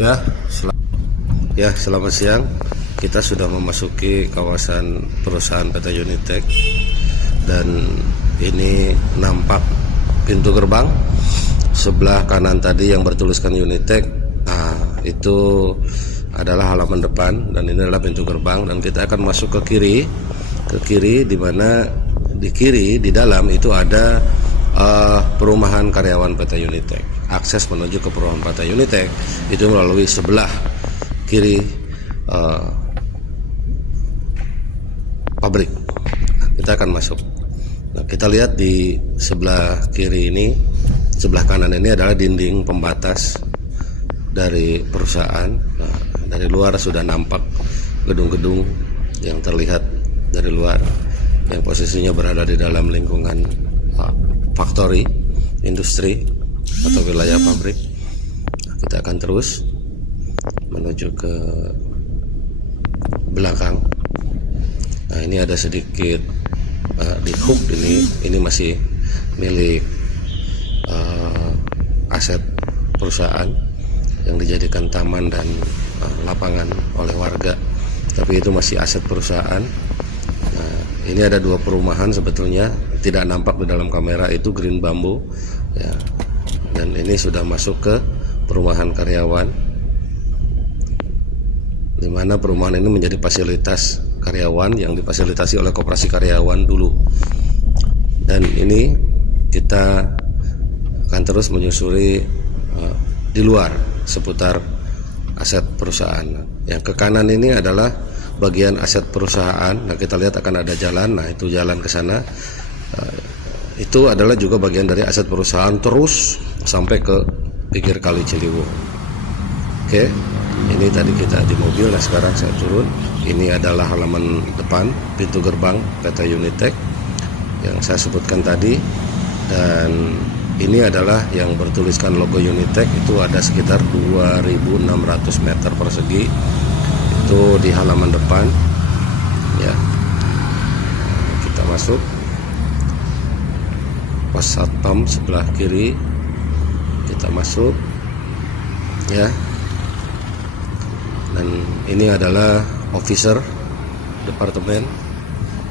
Ya, selamat siang. Kita sudah memasuki kawasan perusahaan PT Unitech dan ini nampak pintu gerbang sebelah kanan tadi yang bertuliskan Unitech. Itu adalah halaman depan dan ini adalah pintu gerbang, dan kita akan masuk ke kiri di mana di kiri di dalam itu ada perumahan karyawan PT Unitech. Akses menuju ke perumahan PT Unitech itu melalui sebelah kiri pabrik. Kita akan masuk. Nah, kita lihat di sebelah kiri ini, sebelah kanan ini adalah dinding pembatas dari perusahaan. Nah, dari luar sudah nampak gedung-gedung yang terlihat dari luar yang posisinya berada di dalam lingkungan factory, industri atau wilayah pabrik. Nah, kita akan terus menuju ke belakang. Nah, ini ada sedikit di hook ini masih milik aset perusahaan yang dijadikan taman dan lapangan oleh warga, tapi itu masih aset perusahaan. Nah, ini ada dua perumahan sebetulnya, tidak nampak di dalam kamera, itu Green Bamboo ya, dan ini sudah masuk ke perumahan karyawan, di mana perumahan ini menjadi fasilitas karyawan yang difasilitasi oleh koperasi karyawan dulu. Dan ini kita akan terus menyusuri di luar seputar aset perusahaan. Yang ke kanan ini adalah bagian aset perusahaan. Nah, kita lihat akan ada jalan. Nah, itu jalan ke sana. Itu adalah juga bagian dari aset perusahaan terus sampai ke pinggir Kali Ciliwung. Oke, ini tadi kita di mobil. Nah, sekarang saya turun. Ini adalah halaman depan pintu gerbang PT Unitech yang saya sebutkan tadi, dan ini adalah yang bertuliskan logo Unitech. Itu ada sekitar 2.600 meter persegi itu di halaman depan ya. Kita masuk pos satpam sebelah kiri, kita masuk ya, dan ini adalah officer departemen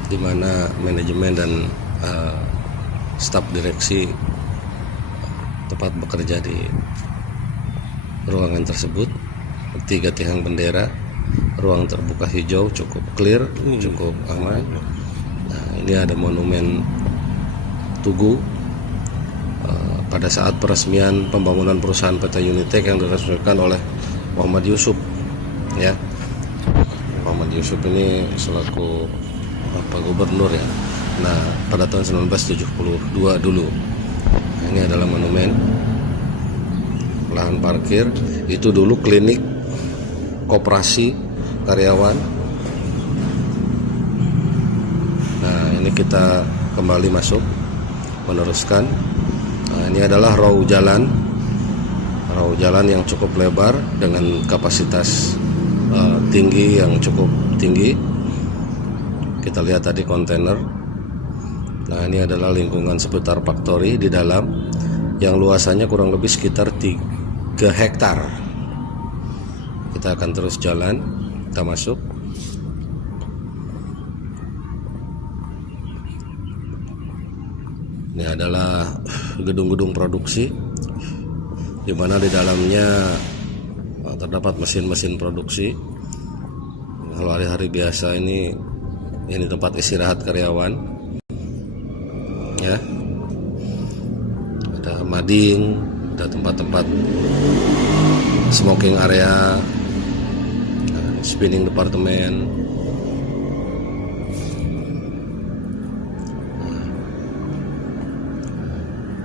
di mana manajemen dan staf direksi tempat bekerja di ruangan tersebut. 3 tiang bendera, ruang terbuka hijau, cukup clear, cukup aman. Nah, ini ada monumen Tugu pada saat peresmian pembangunan perusahaan PT Unitech yang diresmikan oleh Muhammad Yusuf ya. Muhammad Yusuf ini selaku Bapak Gubernur ya. Nah, pada tahun 1972 dulu. Nah, ini adalah monumen. Lahan parkir itu dulu klinik koperasi karyawan. Nah, ini kita kembali masuk meneruskan. Nah, ini adalah row jalan yang cukup lebar dengan kapasitas tinggi yang cukup tinggi. Kita lihat tadi kontainer. Nah, ini adalah lingkungan seputar factory di dalam yang luasannya kurang lebih sekitar 3 hektar. Kita akan terus jalan, kita masuk. Ini adalah gedung-gedung produksi di mana di dalamnya terdapat mesin-mesin produksi. Kalau hari-hari biasa ini tempat istirahat karyawan ya. Ada mading, ada tempat-tempat smoking area, spinning departemen.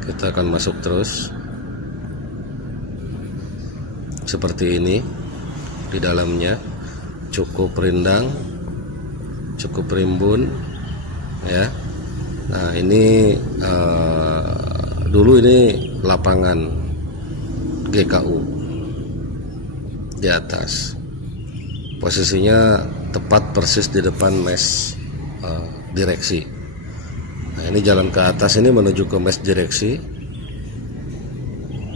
Kita akan masuk terus seperti ini. Di dalamnya cukup rindang, cukup rimbun ya. Nah, ini dulu ini lapangan GKU di atas. Posisinya tepat persis di depan mes direksi. Nah, ini jalan ke atas ini menuju ke mes direksi.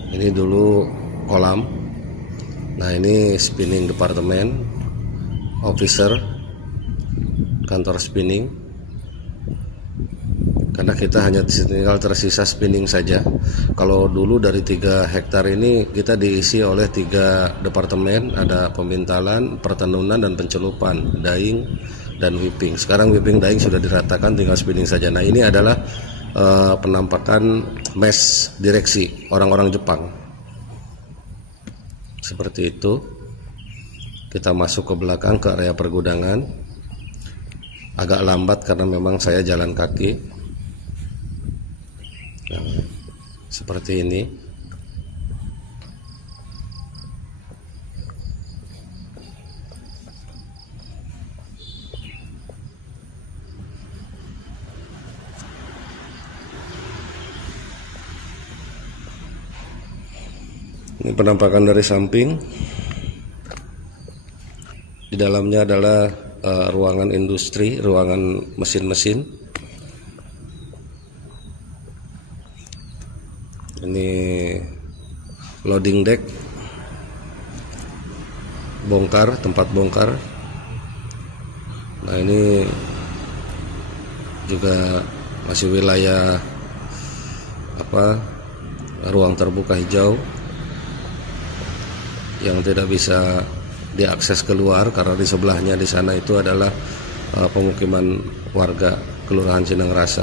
Ini dulu kolam Nah, ini spinning departemen, officer, kantor spinning. Karena kita hanya tinggal tersisa spinning saja. Kalau dulu dari 3 hektar ini kita diisi oleh 3 departemen, ada pemintalan, pertenunan, dan pencelupan, dyeing, dan whipping. Sekarang whipping dyeing sudah diratakan, tinggal spinning saja. Nah, ini adalah penampakan mes direksi orang-orang Jepang. Seperti itu. Kita masuk ke belakang ke area pergudangan. Agak lambat karena memang saya jalan kaki. Nah, seperti ini. Ini penampakan dari samping. Di dalamnya adalah ruangan industri, ruangan mesin-mesin. Ini loading deck, bongkar, tempat bongkar. Nah, ini juga masih wilayah ruang terbuka hijau yang tidak bisa diakses keluar karena di sebelahnya di sana itu adalah pemukiman warga Kelurahan Sindang Rasa.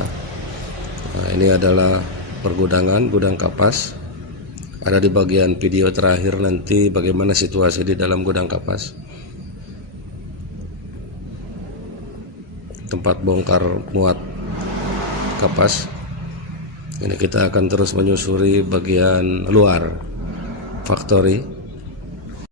Nah, ini adalah pergudangan, gudang kapas. Ada di bagian video terakhir nanti bagaimana situasi di dalam gudang kapas. Tempat bongkar muat kapas. Ini kita akan terus menyusuri bagian luar factory.